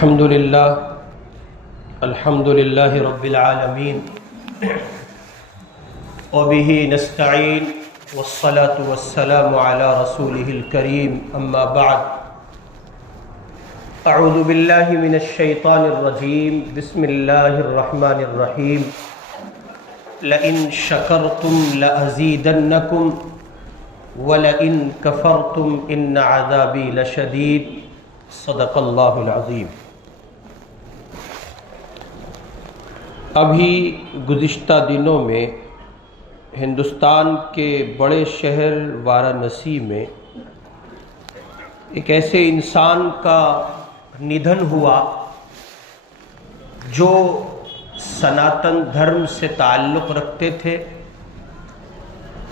الحمد لله رب العالمين وبه نستعين والصلاة والسلام على رسوله الكريم أما بعد أعوذ بالله من الشيطان الرجيم بسم الله الرحمن الرحيم لئن شكرتم لأزيدنكم ولئن كفرتم إن عذابي لشديد صدق اللہ العظیم۔ ابھی گزشتہ دنوں میں ہندوستان کے بڑے شہر وارانسی میں ایک ایسے انسان کا نِدھن ہوا جو سناتن دھرم سے تعلق رکھتے تھے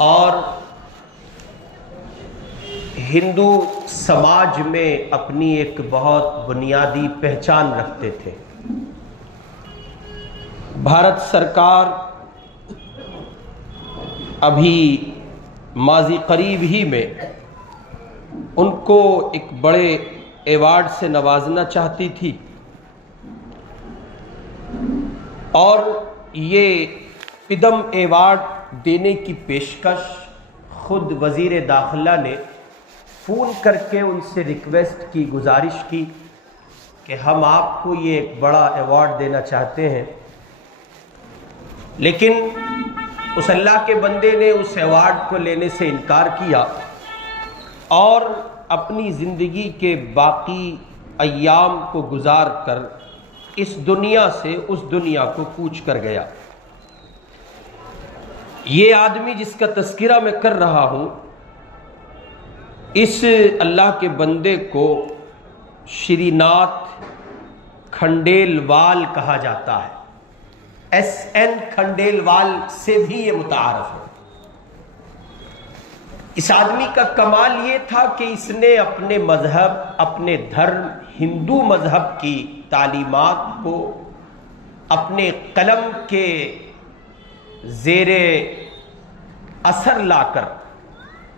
اور ہندو سماج میں اپنی ایک بہت بنیادی پہچان رکھتے تھے۔ بھارت سرکار ابھی ماضی قریب ہی میں ان کو ایک بڑے ایوارڈ سے نوازنا چاہتی تھی اور یہ پدم ایوارڈ دینے کی پیشکش خود وزیر داخلہ نے فون کر کے ان سے ریکویسٹ کی، گزارش کی کہ ہم آپ کو یہ ایک بڑا ایوارڈ دینا چاہتے ہیں، لیکن اس اللہ کے بندے نے اس ایوارڈ کو لینے سے انکار کیا اور اپنی زندگی کے باقی ایام کو گزار کر اس دنیا سے اس دنیا کو کوچ کر گیا۔ یہ آدمی جس کا تذکرہ میں کر رہا ہوں، اس اللہ کے بندے کو شری ناتھ کھنڈیلوال کہا جاتا ہے۔ SN کھنڈیلوال سے بھی یہ متعارف ہے۔ اس آدمی کا کمال یہ تھا کہ اس نے اپنے مذہب، اپنے دھرم ہندو مذہب کی تعلیمات کو اپنے قلم کے زیر اثر لا کر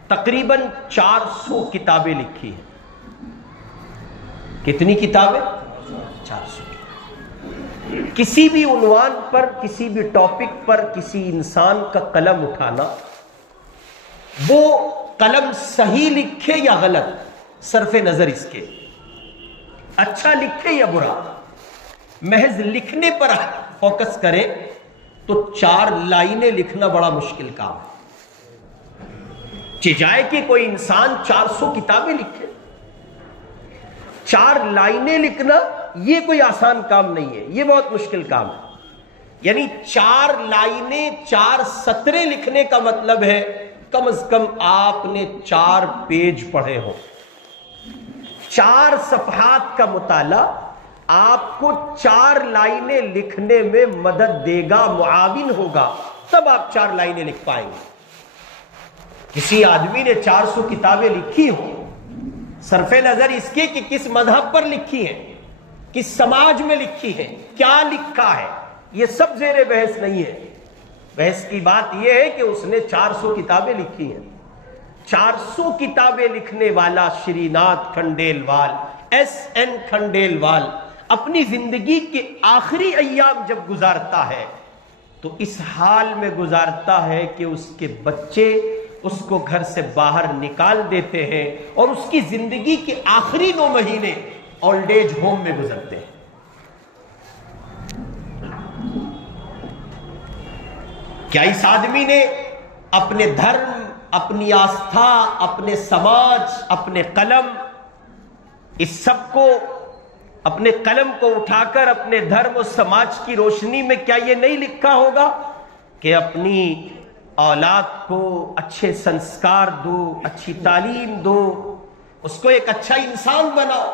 تقریباً 400 کتابیں لکھی ہیں۔ کتنی کتابیں؟ 400۔ کسی بھی عنوان پر، کسی بھی ٹاپک پر کسی انسان کا قلم اٹھانا، وہ قلم صحیح لکھے یا غلط، صرف نظر اس کے اچھا لکھے یا برا، محض لکھنے پر فوکس کرے تو 4 لائنیں لکھنا بڑا مشکل کام ہے۔ چاہے کہ کوئی انسان 400 کتابیں لکھے، 4 لائنیں لکھنا یہ کوئی آسان کام نہیں ہے، یہ بہت مشکل کام ہے۔ یعنی 4 لائنیں، 4 سطریں لکھنے کا مطلب ہے کم از کم آپ نے 4 پیج پڑھے ہوں۔ 4 صفحات کا مطالعہ آپ کو 4 لائنیں لکھنے میں مدد دے گا، معاون ہوگا، تب آپ 4 لائنیں لکھ پائیں گے۔ کسی آدمی نے 400 کتابیں لکھی ہوں، صرف نظر اس کے کہ کس مذہب پر لکھی ہیں، کس سماج میں لکھی ہیں، کیا لکھا ہے، یہ سب زیر بحث نہیں ہے۔ بحث کی بات یہ ہے کہ اس نے 400 کتابیں لکھی ہیں۔ 400 کتابیں لکھنے والا شری ناتھ کھنڈیلوال، SN کھنڈیلوال، اپنی زندگی کے آخری ایام جب گزارتا ہے تو اس حال میں گزارتا ہے کہ اس کے بچے اس کو گھر سے باہر نکال دیتے ہیں اور اس کی زندگی کے آخری 9 مہینے اولڈ ایج ہوم میں گزرتے ہیں۔ کیا اس آدمی نے اپنے دھرم، اپنی آستھا، اپنے سماج، اپنے قلم، اس سب کو، اپنے قلم کو اٹھا کر اپنے دھرم اور سماج کی روشنی میں کیا یہ نہیں لکھا ہوگا کہ اپنی اولاد کو اچھے سنسکار دو، اچھی تعلیم دو، اس کو ایک اچھا انسان بناؤ؟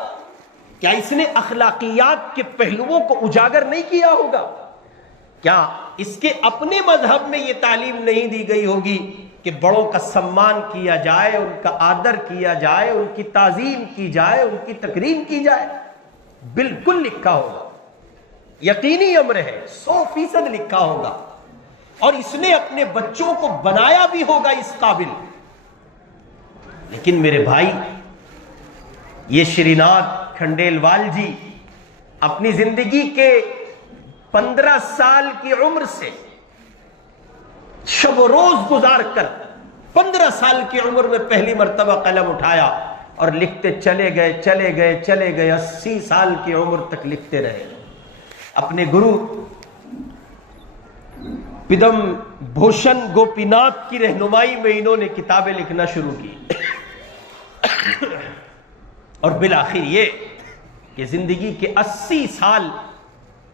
کیا اس نے اخلاقیات کے پہلوؤں کو اجاگر نہیں کیا ہوگا؟ کیا اس کے اپنے مذہب میں یہ تعلیم نہیں دی گئی ہوگی کہ بڑوں کا سمان کیا جائے، ان کا آدر کیا جائے، ان کی تعظیم کی جائے، ان کی تکریم کی جائے؟ بالکل لکھا ہوگا، یقینی امر ہے، 100% لکھا ہوگا، اور اس نے اپنے بچوں کو بنایا بھی ہوگا اس قابل۔ لیکن میرے بھائی، یہ شری ناتھ کھنڈیلوال جی اپنی زندگی کے 15 سال کی عمر سے شب و روز گزار کر 15 سال کی عمر میں پہلی مرتبہ قلم اٹھایا اور لکھتے چلے گئے 80 سال کی عمر تک لکھتے رہے. اپنے گرو پدم بھوشن گوپی ناتھ کی رہنمائی میں انہوں نے کتابیں لکھنا شروع کی اور بالآخر یہ کہ زندگی کے 80 سال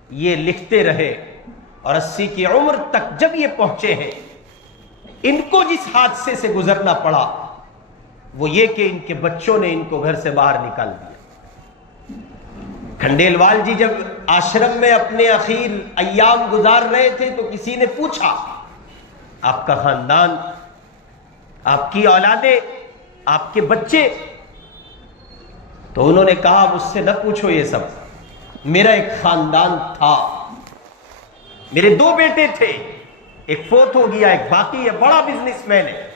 یہ لکھتے رہے اور 80 کی عمر تک جب یہ پہنچے ہیں، ان کو جس حادثے سے گزرنا پڑا وہ یہ کہ ان کے بچوں نے ان کو گھر سے باہر نکال دیا. کھنڈیلوال جی جب آشرم میں اپنے اخیر ایام گزار رہے تھے تو کسی نے پوچھا آپ کا خاندان، آپ کی اولادیں، آپ کے بچے؟ تو انہوں نے کہا مجھ سے نہ پوچھو یہ سب، میرا ایک خاندان تھا، میرے 2 بیٹے تھے، ایک فوت ہو گیا، ایک باقی ہے، بڑا بزنس مین ہے،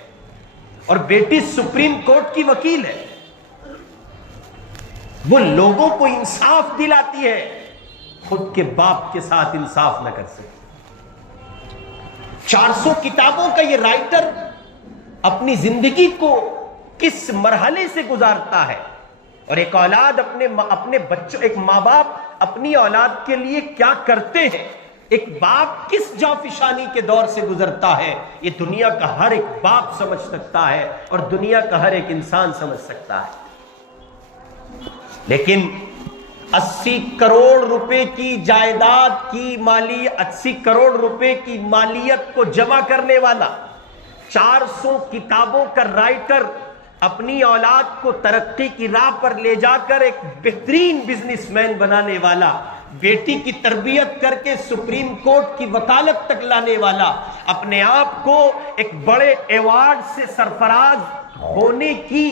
اور بیٹی سپریم کورٹ کی وکیل ہے. وہ لوگوں کو انصاف دلاتی ہے، خود کے باپ کے ساتھ انصاف نہ کر سکتی. 400 کتابوں کا یہ رائٹر اپنی زندگی کو کس مرحلے سے گزارتا ہے، اور ایک اولاد اپنے بچوں، ایک ماں باپ اپنی اولاد کے لیے کیا کرتے ہیں، ایک باپ کس جانفشانی کے دور سے گزرتا ہے، یہ دنیا کا ہر ایک باپ سمجھ سکتا ہے اور دنیا کا ہر ایک انسان سمجھ سکتا ہے. لیکن 80 کروڑ روپے کی جائیداد کی 80 کروڑ روپے کی مالیت کو جمع کرنے والا، 400 کتابوں کا رائٹر، اپنی اولاد کو ترقی کی راہ پر لے جا کر ایک بہترین بزنس مین بنانے والا، بیٹی کی تربیت کر کے سپریم کورٹ کی وکالت تک لانے والا، اپنے آپ کو ایک بڑے ایوارڈ سے سرفراز ہونے کی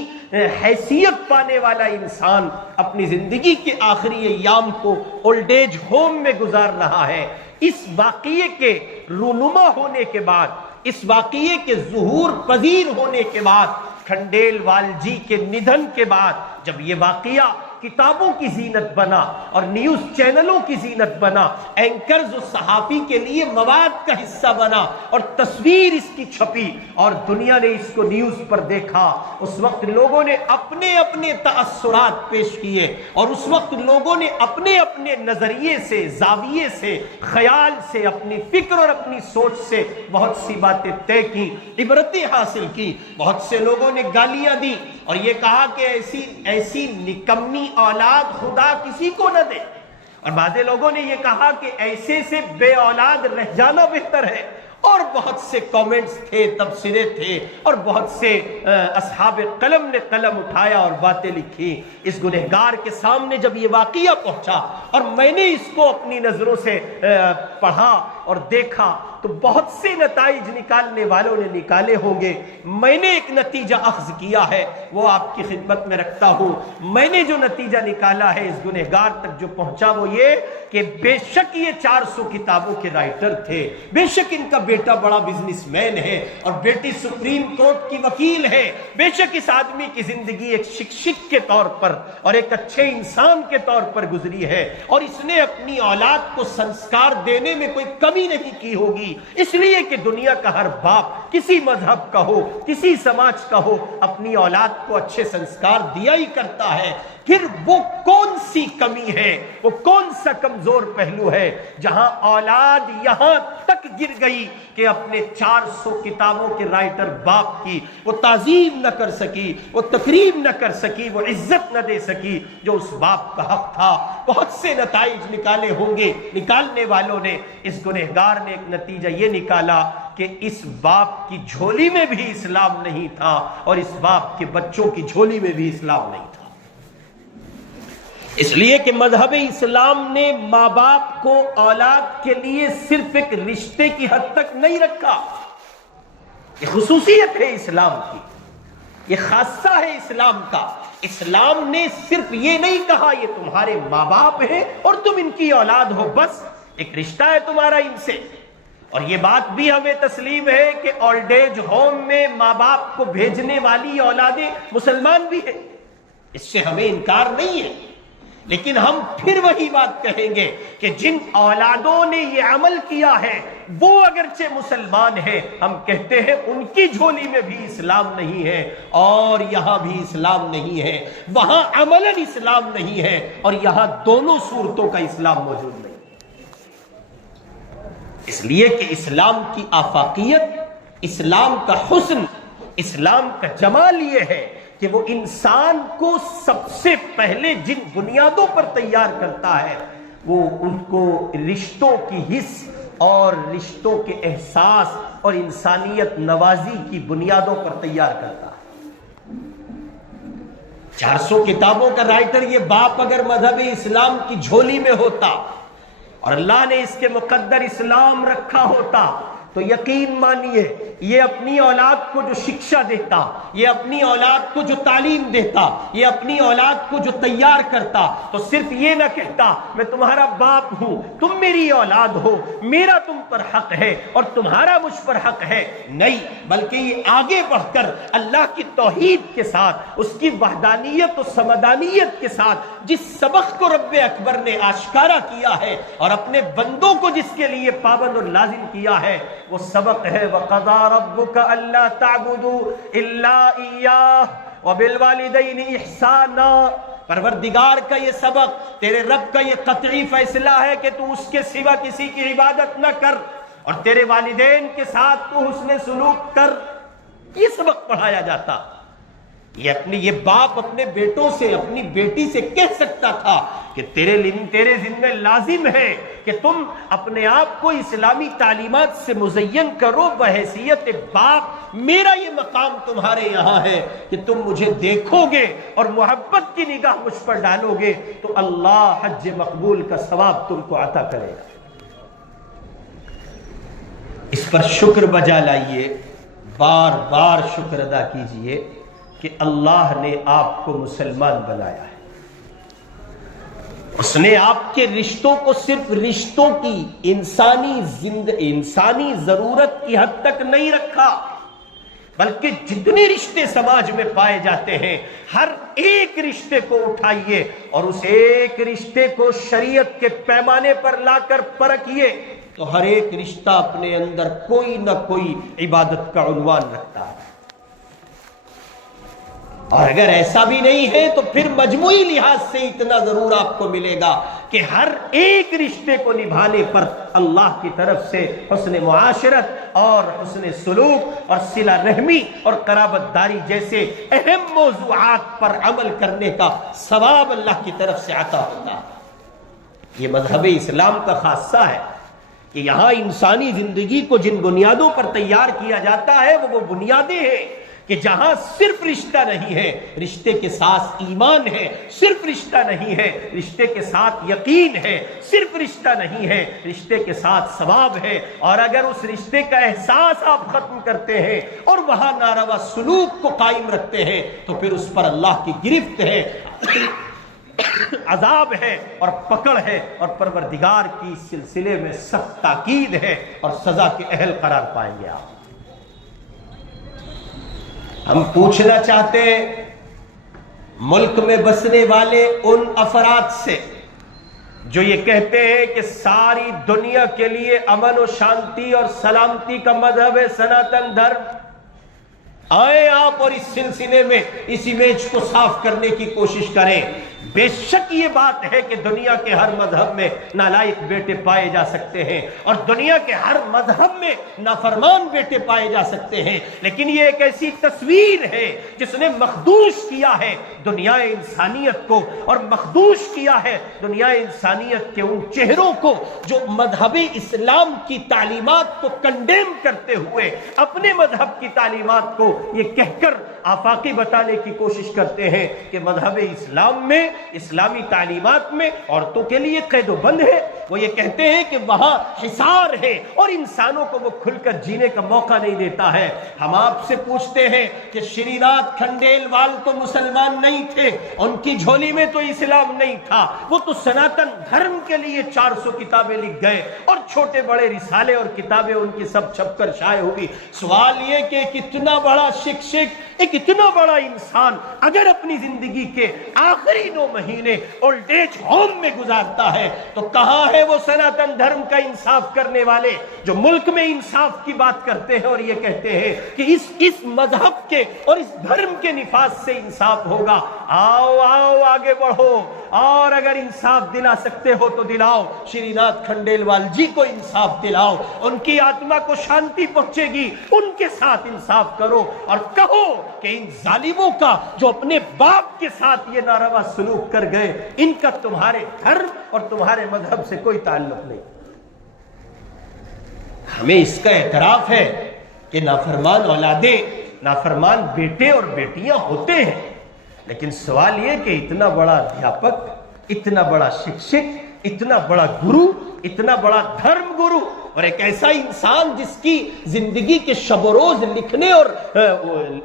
حیثیت پانے والا انسان اپنی زندگی کے آخری ایام کو اولڈ ایج ہوم میں گزار رہا ہے. اس واقعے کے رونما ہونے کے بعد، اس واقعے کے ظہور پذیر ہونے کے بعد، کھنڈیلوال جی کے ندھن کے بعد جب یہ واقعہ کتابوں کی زینت بنا اور نیوز چینلوں کی زینت بنا، اینکرز و صحافی کے لیے مواد کا حصہ بنا اور تصویر اس کی چھپی اور دنیا نے اس کو نیوز پر دیکھا، اس وقت لوگوں نے اپنے اپنے تاثرات پیش کیے اور اس وقت لوگوں نے اپنے اپنے نظریے سے، زاویے سے، خیال سے، اپنی فکر اور اپنی سوچ سے بہت سی باتیں طے کی، عبرتیں حاصل کی. بہت سے لوگوں نے گالیاں دی اور یہ کہا کہ ایسی نکمی اولاد خدا کسی کو نہ دے، اور بعض لوگوں نے یہ کہا کہ ایسے سے بے اولاد رہ جانا بہتر ہے. اور بہت سے کامنٹس تھے، تبصرے تھے، اور بہت سے اصحاب قلم نے قلم اٹھایا اور باتیں لکھی. اس گنہگار کے سامنے جب یہ واقعہ پہنچا اور میں نے اس کو اپنی نظروں سے پڑھا اور دیکھا تو بہت سے نتائج نکالنے والوں نے نکالے ہوں گے. میں نے ایک نتیجہ اخذ کیا ہے، وہ آپ کی خدمت میں رکھتا ہوں. میں نے جو نتیجہ نکالا ہے اس گنہگار تک جو پہنچا وہ یہ کہ بے شک یہ 400 کتابوں کے رائٹر تھے، بے شک ان کا بیٹا بڑا بزنس مین ہے اور بیٹی سپریم کورٹ کی وکیل ہے، بے شک اس آدمی کی زندگی ایک شکشک کے طور پر اور ایک اچھے انسان کے طور پر گزری ہے، اور اس نے اپنی اولاد کو سنسکار دینے میں کوئی کمی نہیں کی ہوگی، اس لیے کہ دنیا کا ہر باپ کسی مذہب کا ہو، کسی سماج کا ہو، اپنی اولاد کو اچھے سنسکار دیا ہی کرتا ہے. پھر وہ کون سی کمی ہے، وہ کون سا کمزور پہلو ہے جہاں اولاد یہاں تک گر گئی کہ اپنے 400 کتابوں کے رائٹر باپ کی وہ تعظیم نہ کر سکی، وہ تکریم نہ کر سکی، وہ عزت نہ دے سکی جو اس باپ کا حق تھا. بہت سے نتائج نکالے ہوں گے، نکالنے والوں نے، اس گنہگار نے ایک نتیجہ یہ نکالا کہ اس باپ کی جھولی میں بھی اسلام نہیں تھا اور اس باپ کے بچوں کی جھولی میں بھی اسلام نہیں تھا. اس لیے کہ مذہب اسلام نے ماں باپ کو اولاد کے لیے صرف ایک رشتے کی حد تک نہیں رکھا. یہ خصوصیت ہے اسلام کی، یہ خاصہ ہے اسلام کا. اسلام نے صرف یہ نہیں کہا یہ تمہارے ماں باپ ہیں اور تم ان کی اولاد ہو، بس ایک رشتہ ہے تمہارا ان سے. اور یہ بات بھی ہمیں تسلیم ہے کہ اولڈ ایج ہوم میں ماں باپ کو بھیجنے والی اولادیں مسلمان بھی ہیں، اس سے ہمیں انکار نہیں ہے. لیکن ہم پھر وہی بات کہیں گے کہ جن اولادوں نے یہ عمل کیا ہے وہ اگرچہ مسلمان ہیں، ہم کہتے ہیں ان کی جھولی میں بھی اسلام نہیں ہے اور یہاں بھی اسلام نہیں ہے، وہاں عملاً اسلام نہیں ہے اور یہاں دونوں صورتوں کا اسلام موجود نہیں ہے۔ اس لیے کہ اسلام کی آفاقیت، اسلام کا حسن، اسلام کا جمال یہ ہے کہ وہ انسان کو سب سے پہلے جن بنیادوں پر تیار کرتا ہے وہ ان کو رشتوں کی حس اور رشتوں کے احساس اور انسانیت نوازی کی بنیادوں پر تیار کرتا ہے۔ 400 کتابوں کا رائٹر یہ باپ اگر مذہب اسلام کی جھولی میں ہوتا اور اللہ نے اس کے مقدر اسلام رکھا ہوتا تو یقین مانیے یہ اپنی اولاد کو جو شکشا دیتا، یہ اپنی اولاد کو جو تعلیم دیتا، یہ اپنی اولاد کو جو تیار کرتا، تو صرف یہ نہ کہتا میں تمہارا باپ ہوں، تم میری اولاد ہو، میرا تم پر حق ہے اور تمہارا مجھ پر حق ہے، نہیں، بلکہ یہ آگے بڑھ کر اللہ کی توحید کے ساتھ، اس کی وحدانیت و سمدانیت کے ساتھ جس سبق کو رب اکبر نے آشکارا کیا ہے اور اپنے بندوں کو جس کے لیے پابند اور لازم کیا ہے، وہ سبق ہے وَقَضَىٰ رَبُّكَ أَلَّا تَعْبُدُوا إِلَّا إِيَّاهُ وَبِالْوَالِدَيْنِ إِحْسَانًا۔ پروردگار کا یہ سبق، تیرے رب کا یہ قطعی فیصلہ ہے کہ تو اس کے سوا کسی کی عبادت نہ کر اور تیرے والدین کے ساتھ تو حسن سلوک کر، یہ سبق پڑھایا جاتا۔ یہ باپ اپنے بیٹوں سے، اپنی بیٹی سے کہہ سکتا تھا کہ تیرے ذمہ لازم ہے کہ تم اپنے آپ کو اسلامی تعلیمات سے مزین کرو بحیثیت باپ، میرا یہ مقام تمہارے یہاں ہے کہ تم مجھے دیکھو گے اور محبت کی نگاہ مجھ پر ڈالو گے تو اللہ حج مقبول کا ثواب تم کو عطا کرے گا۔ اس پر شکر بجا لائیے، بار بار شکر ادا کیجئے کہ اللہ نے آپ کو مسلمان بنایا ہے۔ اس نے آپ کے رشتوں کو صرف رشتوں کی انسانی ضرورت کی حد تک نہیں رکھا، بلکہ جتنے رشتے سماج میں پائے جاتے ہیں ہر ایک رشتے کو اٹھائیے اور اس ایک رشتے کو شریعت کے پیمانے پر لا کر پرکھیے تو ہر ایک رشتہ اپنے اندر کوئی نہ کوئی عبادت کا عنوان رکھتا ہے، اور اگر ایسا بھی نہیں ہے تو پھر مجموعی لحاظ سے اتنا ضرور آپ کو ملے گا کہ ہر ایک رشتے کو نبھانے پر اللہ کی طرف سے حسن معاشرت اور حسن سلوک اور صلہ رحمی اور قرابت داری جیسے اہم موضوعات پر عمل کرنے کا ثواب اللہ کی طرف سے عطا ہوتا ہے۔ یہ مذہب اسلام کا خاصہ ہے کہ یہاں انسانی زندگی کو جن بنیادوں پر تیار کیا جاتا ہے وہ بنیادیں ہیں کہ جہاں صرف رشتہ نہیں ہے، رشتے کے ساتھ ایمان ہے، صرف رشتہ نہیں ہے، رشتے کے ساتھ یقین ہے، صرف رشتہ نہیں ہے، رشتے کے ساتھ ثواب ہے، اور اگر اس رشتے کا احساس آپ ختم کرتے ہیں اور وہاں ناروا سلوک کو قائم رکھتے ہیں تو پھر اس پر اللہ کی گرفت ہے، عذاب ہے اور پکڑ ہے، اور پروردگار کی اس سلسلے میں سخت تاکید ہے اور سزا کے اہل قرار پائیں گے آپ۔ ہم پوچھنا چاہتے ہیں ملک میں بسنے والے ان افراد سے جو یہ کہتے ہیں کہ ساری دنیا کے لیے امن و شانتی اور سلامتی کا مذہب ہے سناتن دھرم، آئیں آپ اور اس سلسلے میں اس امیج کو صاف کرنے کی کوشش کریں۔ بے شک یہ بات ہے کہ دنیا کے ہر مذہب میں نالائق بیٹے پائے جا سکتے ہیں اور دنیا کے ہر مذہب میں نافرمان بیٹے پائے جا سکتے ہیں، لیکن یہ ایک ایسی تصویر ہے جس نے مخدوش کیا ہے دنیا انسانیت کو اور مخدوش کیا ہے دنیا انسانیت کے ان چہروں کو جو مذہب اسلام کی تعلیمات کو کنڈیم کرتے ہوئے اپنے مذہب کی تعلیمات کو یہ کہہ کر آفاقی بتانے کی کوشش کرتے ہیں کہ مذہب اسلام میں، اسلامی تعلیمات میں عورتوں کے لیے قید و بند ہے۔ وہ یہ کہتے ہیں کہ وہاں حصار ہے اور انسانوں کو وہ کھل کر جینے کا موقع نہیں دیتا ہے۔ ہم آپ سے پوچھتے ہیں کہ شری ناتھ کھنڈیلوال تو مسلمان نہیں تھے، ان کی جھولی میں تو اسلام نہیں تھا، وہ تو سناتن دھرم کے لیے 400 کتابیں لکھ گئے اور چھوٹے بڑے رسالے اور کتابیں ان کی سب چھپ کر شائع ہوئی۔ سوال یہ کہ کتنا بڑا شکشک ایک اتنا بڑا انسان اگر اپنی زندگی کے آخری 9 مہینے اولڈ ایج ہوم میں گزارتا ہے تو کہاں ہے وہ سناتن دھرم کا انصاف کرنے والے جو ملک میں انصاف کی بات کرتے ہیں اور یہ کہتے ہیں کہ اس مذہب کے اور اس دھرم کے نفاذ سے انصاف ہوگا؟ آؤ آؤ آگے بڑھو، اور اگر انصاف دلا سکتے ہو تو دلاؤ۔ شری ناتھ کھنڈیلوال جی کو انصاف دلاؤ، ان کی آتما کو شانتی پہنچے گی، ان کے ساتھ انصاف کرو اور کہو کہ ان ظالموں کا جو اپنے باپ کے ساتھ یہ ناروا سلوک کر گئے، ان کا تمہارے دھرم اور تمہارے مذہب سے کوئی تعلق نہیں۔ ہمیں اس کا اعتراف ہے کہ نافرمان اولادیں، نافرمان بیٹے اور بیٹیاں ہوتے ہیں، لیکن سوال یہ کہ اتنا بڑا ادھیاپک، اتنا بڑا شکشک، اتنا بڑا گرو، اتنا بڑا دھرم گرو، اور ایک ایسا انسان جس کی زندگی کے شب و روز لکھنے اور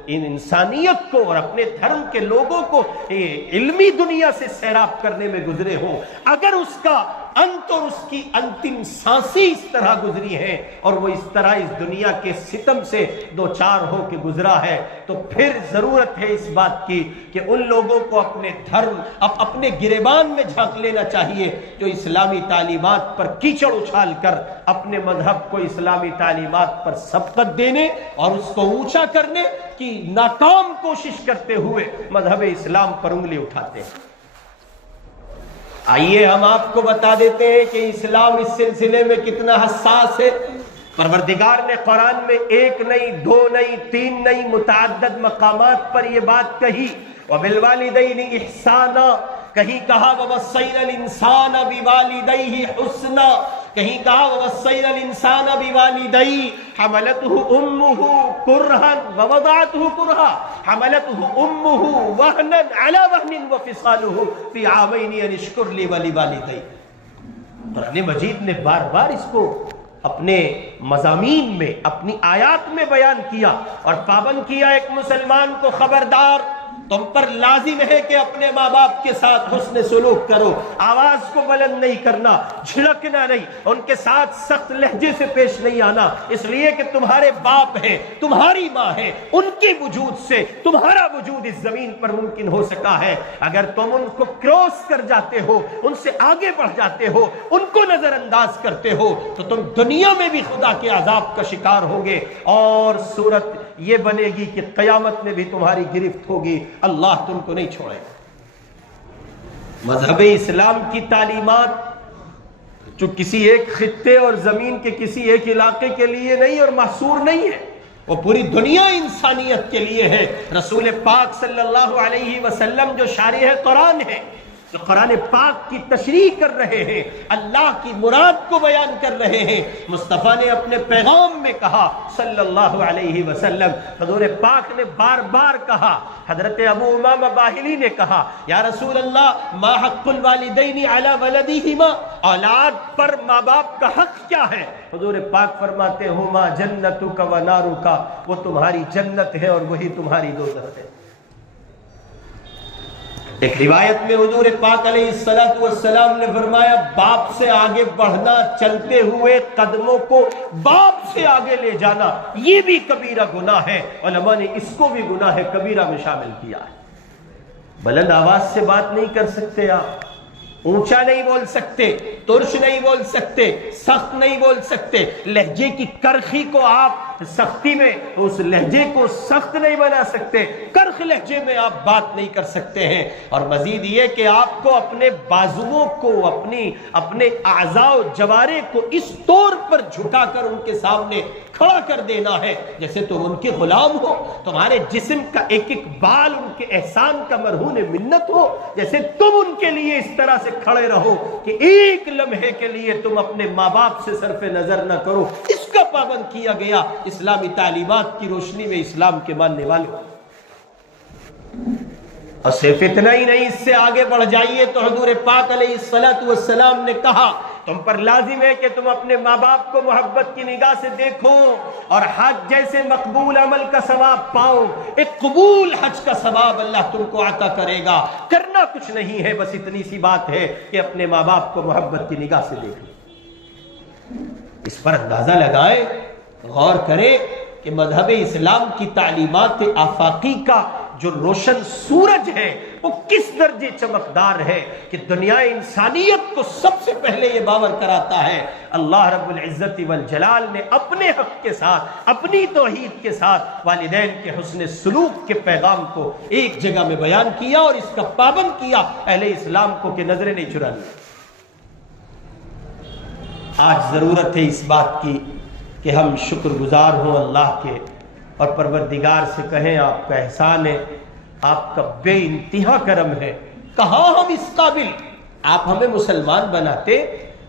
انسانیت کو اور اپنے دھرم کے لوگوں کو علمی دنیا سے سیراب کرنے میں گزرے ہوں، اگر اس کا انت اور اس کی انتم سانسی اس طرح گزری ہے اور وہ اس طرح اس دنیا کے ستم سے دو چار ہو کے گزرا ہے، تو پھر ضرورت ہے اس بات کی کہ ان لوگوں کو اپنے دھرم اپنے گریبان میں جھانک لینا چاہیے جو اسلامی تعلیمات پر کیچڑ اچھال کر اپنے مذہب کو اسلامی تعلیمات پر سبقت دینے اور اس کو اونچا کرنے کی ناکام کوشش کرتے ہوئے مذہب اسلام پر انگلی اٹھاتے ہیں۔ آئیے ہم آپ کو بتا دیتے ہیں کہ اسلام اس سلسلے میں کتنا حساس ہے۔ پروردگار نے قرآن میں 1 نہیں، 2 نہیں، 3 نہیں، متعدد مقامات پر یہ بات کہی۔ وَبِالْوَالِدَيْنِ إِحْسَانًا، کہیں کہا وَوَصَّيْنَا الْإِنسَانَ بِوَالِدَيْهِ حُسْنًا، کہیں کہا وَوَصَّيْنَا الْإِنسَانَ بِوَالِدَيْهِ حَمَلَتْهُ أُمُّهُ كُرْهًا وَوَضَعَتْهُ كُرْهًا حَمَلَتْهُ أُمُّهُ وَهْنًا عَلَى وَهْنٍ وَفِصَالُهُ فِي عَامَيْنِ أَنِ اشْكُرْ لِي وَلِوَالِدَيْكَ۔ قرآن مجید نے بار بار اس کو اپنے مضامین میں، اپنی آیات میں بیان کیا اور پابند کیا ایک مسلمان کو، خبردار تم پر لازم ہے کہ اپنے ماں باپ کے ساتھ حسن سلوک کرو، آواز کو بلند نہیں کرنا، جھڑکنا نہیں، ان کے ساتھ سخت لہجے سے پیش نہیں آنا، اس لیے کہ تمہارے باپ ہیں، تمہاری ماں ہے، ان کے وجود سے تمہارا وجود اس زمین پر ممکن ہو سکا ہے۔ اگر تم ان کو کراس کر جاتے ہو، ان سے آگے بڑھ جاتے ہو، ان کو نظر انداز کرتے ہو، تو تم دنیا میں بھی خدا کے عذاب کا شکار ہوگے، اور صورت یہ بنے گی کہ قیامت میں بھی تمہاری گرفت ہوگی، اللہ تم کو نہیں چھوڑے گا۔ مذہب اسلام کی تعلیمات جو کسی ایک خطے اور زمین کے کسی ایک علاقے کے لیے نہیں اور محصور نہیں ہے، وہ پوری دنیا انسانیت کے لیے ہے۔ رسول پاک صلی اللہ علیہ وسلم جو شارح قرآن ہے، جو قرآن پاک کی تشریح کر رہے ہیں، اللہ کی مراد کو بیان کر رہے ہیں، مصطفیٰ نے اپنے پیغام میں کہا صلی اللہ علیہ وسلم، حضور پاک نے بار بار کہا، حضرت ابو امامہ باہلی نے کہا یا رسول اللہ ما حق الوالدین علی ولدہما، اولاد پر ماں باپ کا حق کیا ہے؟ حضور پاک فرماتے ہما جنتک و نارک، وہ تمہاری جنت ہے اور وہی تمہاری دوزخ ہے۔ ایک روایت میں حضور پاک علیہ السلام نے فرمایا باپ سے آگے بڑھنا، چلتے ہوئے قدموں کو باپ سے آگے لے جانا، یہ بھی کبیرہ گناہ ہے۔ علماء نے اس کو بھی گناہ کبیرہ میں شامل کیا ہے۔ بلند آواز سے بات نہیں کر سکتے آپ، اونچا نہیں بول سکتے، ترش نہیں بول سکتے، سخت نہیں بول سکتے، لہجے کی کرخی کو آپ سختی میں اس لہجے کو سخت نہیں بنا سکتے، کرخ لہجے میں آپ بات نہیں کر سکتے ہیں۔ اور مزید یہ کہ آپ کو اپنے بازوؤں کو، اپنے اعضاء و جوارے کو اس طور پر جھکا کر ان کے سامنے کھڑا کر دینا ہے جیسے تم ان کے غلام ہو، تمہارے جسم کا ایک ایک بال ان کے احسان کا مرہون منت ہو، جیسے تم ان کے لیے اس طرح سے کھڑے رہو کہ ایک لمحے کے لیے تم اپنے ماں باپ سے صرف نظر نہ کرو۔ اس کا پابند کیا گیا اسلامی تعلیمات کی روشنی میں اسلام کے ماننے والوں۔ اور صرف اتنا ہی نہیں، اس سے آگے بڑھ جائیے تو حضور پاک علیہ السلام نے کہا تم پر لازم ہے کہ تم اپنے ماں باپ کو محبت کی نگاہ سے دیکھو اور حج جیسے مقبول عمل کا ثواب پاؤ، ایک قبول حج کا ثواب اللہ تم کو عطا کرے گا۔ کرنا کچھ نہیں ہے، بس اتنی سی بات ہے کہ اپنے ماں باپ کو محبت کی نگاہ سے دیکھو۔ اس پر اندازہ لگائیں، غور کریں کہ مذہب اسلام کی تعلیمات آفاقی کا جو روشن سورج ہے وہ کس درجے چمکدار ہے کہ دنیا انسانیت کو سب سے پہلے یہ باور کراتا ہے اللہ رب العزت والجلال نے اپنے حق کے ساتھ، اپنی توحید کے ساتھ والدین کے حسن سلوک کے پیغام کو ایک جگہ میں بیان کیا اور اس کا پابند کیا اہل اسلام کو کہ نظریں نہیں چرانی۔ آج ضرورت ہے اس بات کی کہ ہم شکر گزار ہوں اللہ کے اور پروردگار سے کہیں آپ کا احسان ہے، آپ کا بے انتہا کرم ہے، کہاں ہم اس قابل، آپ ہمیں مسلمان بناتے،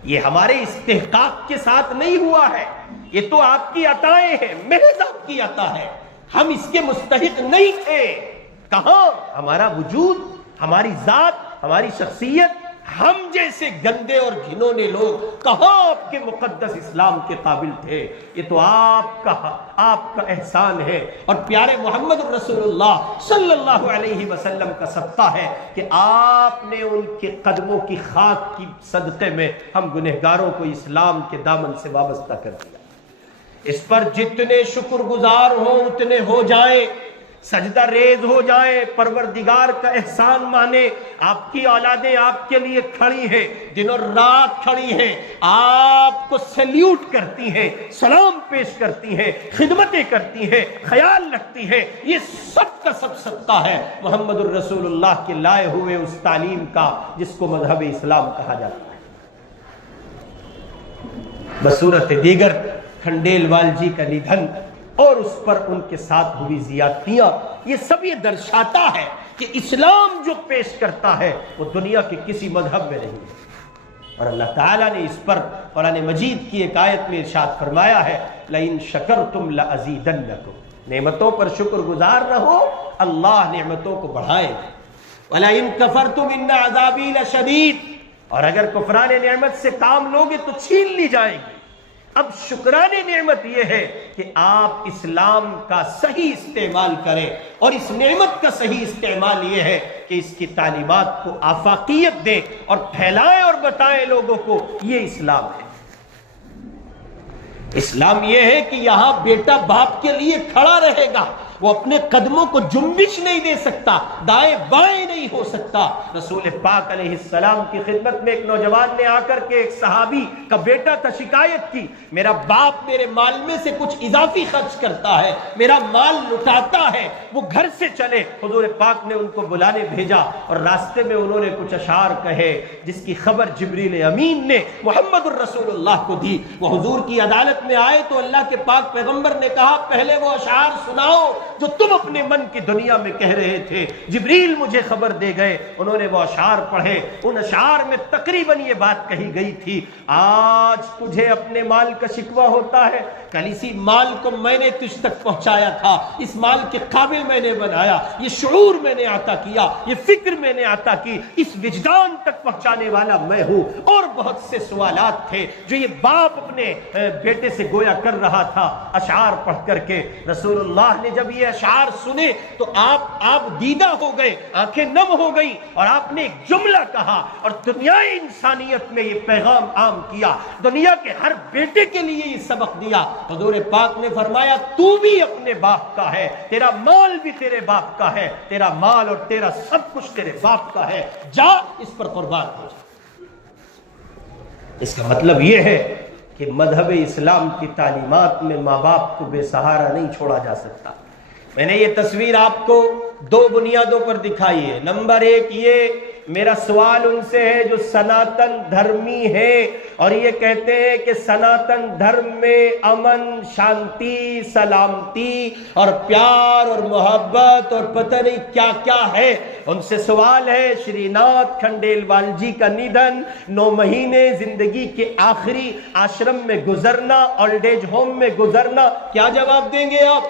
یہ ہمارے استحقاق کے ساتھ نہیں ہوا ہے، یہ تو آپ کی عطائیں ہیں، محض آپ کی عطا ہے، ہم اس کے مستحق نہیں تھے، کہاں ہمارا وجود، ہماری ذات، ہماری شخصیت، ہم جیسے گندے اور گھنونے لوگ کہاں آپ کے مقدس اسلام کے قابل تھے، یہ تو آپ کا احسان ہے اور پیارے محمد رسول اللہ صلی اللہ علیہ وسلم کا صدقہ ہے کہ آپ نے ان کے قدموں کی خاک کی صدقے میں ہم گنہگاروں کو اسلام کے دامن سے وابستہ کر دیا۔ اس پر جتنے شکر گزار ہوں اتنے ہو جائیں، سجدہ ریز ہو جائیں، پروردگار کا احسان مانے، آپ کی اولادیں آپ کے لیے کھڑی ہیں، دن اور رات کھڑی ہیں، آپ کو سیلیوٹ کرتی ہیں، سلام پیش کرتی ہیں، خدمتیں کرتی ہیں، خیال رکھتی ہیں، یہ سب کا سب صدقہ ہے محمد الرسول اللہ کے لائے ہوئے اس تعلیم کا جس کو مذہب اسلام کہا جاتا ہے۔ بصورت دیگر کھنڈیل وال جی کا ندھن اور اس پر ان کے ساتھ ہوئی زیادتیاں، یہ سب یہ درشاتا ہے کہ اسلام جو پیش کرتا ہے وہ دنیا کے کسی مذہب میں نہیں ہے۔ اور اللہ تعالیٰ نے اس پر قرآن مجید کی ایک آیت میں ارشاد فرمایا ہے لَإِن شَكَرْتُمْ لَأَزِيدَنَّكُمْ، نعمتوں پر شکر گزار رہو اللہ نعمتوں کو بڑھائے گا، وَلَئِن كَفَرْتُمْ إِنَّ عَذَابِي لَشَدِيدٌ، اور اگر کفران نعمت سے کام لوگے تو چھین لی جائے گی۔ اب شکران نعمت یہ ہے کہ آپ اسلام کا صحیح استعمال کریں، اور اس نعمت کا صحیح استعمال یہ ہے کہ اس کی تعلیمات کو آفاقیت دیں اور پھیلائیں اور بتائیں لوگوں کو یہ اسلام ہے۔ اسلام یہ ہے کہ یہاں بیٹا باپ کے لیے کھڑا رہے گا، وہ اپنے قدموں کو جنبش نہیں دے سکتا، دائیں بائیں نہیں ہو سکتا۔ رسول پاک علیہ السلام کی خدمت میں ایک نوجوان نے آ کر کے ایک صحابی کا بیٹا تھا، شکایت کی، میرا باپ میرے مال میں سے کچھ اضافی خرچ کرتا ہے، میرا مال لٹاتا ہے، وہ گھر سے چلے۔ حضور پاک نے ان کو بلانے بھیجا اور راستے میں انہوں نے کچھ اشعار کہے جس کی خبر جبریل امین نے محمد الرسول اللہ کو دی۔ وہ حضور کی عدالت میں آئے تو اللہ کے پاک پیغمبر نے کہا پہلے وہ اشعار سناؤ جو تم اپنے من کی دنیا میں کہہ رہے تھے۔ جبریل مجھے خبر دے گئے، انہوں نے وہ اشعار پڑھے، ان اشعار میں تقریباً یہ بات کہی گئی تھی، آج تجھے اپنے مال کا شکوہ ہوتا ہے، کل اسی مال کو میں نے تجھ تک پہنچایا تھا، اس مال کے قابل میں نے بنایا، یہ شعور میں نے عطا کیا، یہ فکر میں نے عطا کی، اس وجدان تک پہنچانے والا میں ہوں۔ اور بہت سے سوالات تھے جو یہ باپ اپنے بیٹے سے گویا کر رہا تھا اشعار پڑھ کر کے۔ رسول اللہ نے جب یہ اشعار سنے تو آپ دیدہ ہو گئے، آنکھیں نم ہو گئی، اور آپ نے ایک جملہ کہا اور دنیا انسانیت میں یہ پیغام عام کیا، دنیا کے ہر بیٹے کے لیے یہ سبق دیا۔ حضور پاک نے فرمایا تو بھی اپنے باپ کا ہے، تیرا مال بھی تیرے باپ کا ہے، تیرا مال اور تیرا سب کچھ تیرے باپ کا ہے، جا اس پر قربان ہو جا۔ اس کا مطلب یہ ہے کہ مذہب اسلام کی تعلیمات میں ماں باپ کو بے سہارا نہیں چھوڑا جا سکتا۔ میں نے یہ تصویر آپ کو دو بنیادوں پر دکھائی ہے۔ نمبر ایک، یہ میرا سوال ان سے ہے جو سناتن دھرمی ہیں اور یہ کہتے ہیں کہ سناتن دھرم میں امن، شانتی، سلامتی اور پیار اور محبت اور پتہ نہیں کیا کیا ہے۔ ان سے سوال ہے، شری ناتھ کھنڈیل وال جی کا نidھن، 9 مہینے زندگی کے آخری آشرم میں گزرنا، اولڈ ایج ہوم میں گزرنا، کیا جواب دیں گے آپ؟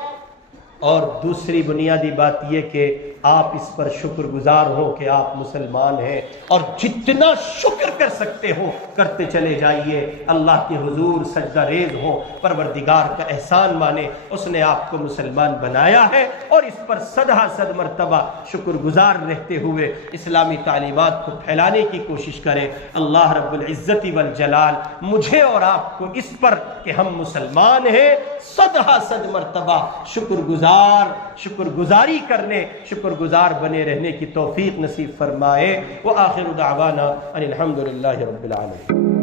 اور دوسری بنیادی بات یہ کہ آپ اس پر شکر گزار ہوں کہ آپ مسلمان ہیں، اور جتنا شکر کر سکتے ہو کرتے چلے جائیے۔ اللہ کے حضور سجدہ ریز ہو، پروردگار کا احسان مانے، اس نے آپ کو مسلمان بنایا ہے، اور اس پر صد مرتبہ شکر گزار رہتے ہوئے اسلامی تعلیمات کو پھیلانے کی کوشش کریں۔ اللہ رب العزت والجلال مجھے اور آپ کو اس پر کہ ہم مسلمان ہیں صد مرتبہ شکر گزاری کرنے، شکر گزار بنے رہنے کی توفیق نصیب فرمائے۔ وآخر دعوانا ان الحمد للہ رب العالمین۔